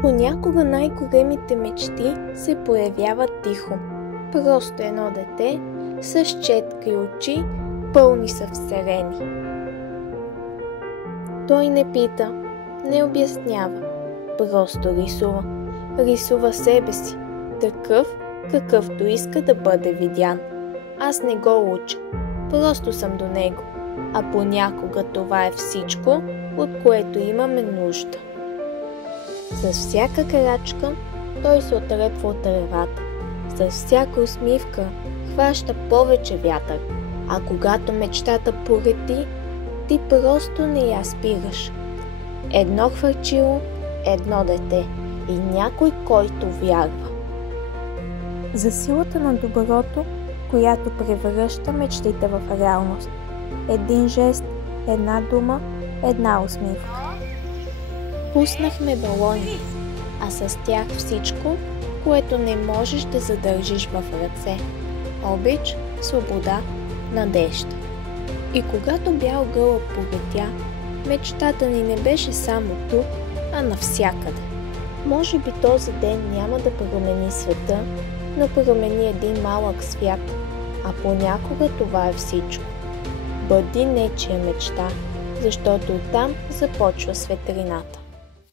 Понякога най-големите мечти се появяват тихо. Просто едно дете с четки очи, пълни са вселени. Той не пита, не обяснява, просто рисува. Рисува себе си, такъв, какъвто иска да бъде видян. Аз не го уча, просто съм до него, а понякога това е всичко, от което имаме нужда. С всяка крачка той се отрепва от тревата. С всяка усмивка хваща повече вятър. А когато мечтата полети, ти просто не я спираш. Едно хвърчило, едно дете и някой, който вярва. За силата на доброто, която превръща мечтите в реалност. Един жест, една дума, една усмивка. Пуснахме балони, а с тях всичко, което не можеш да задържиш в ръце. Обич, свобода, надежда. И когато бял гълъб полетя, мечтата ни не беше само тук, а навсякъде. Може би този ден няма да промени света, но промени един малък свят, а понякога това е всичко. Бъди нечия мечта, защото оттам започва светлината.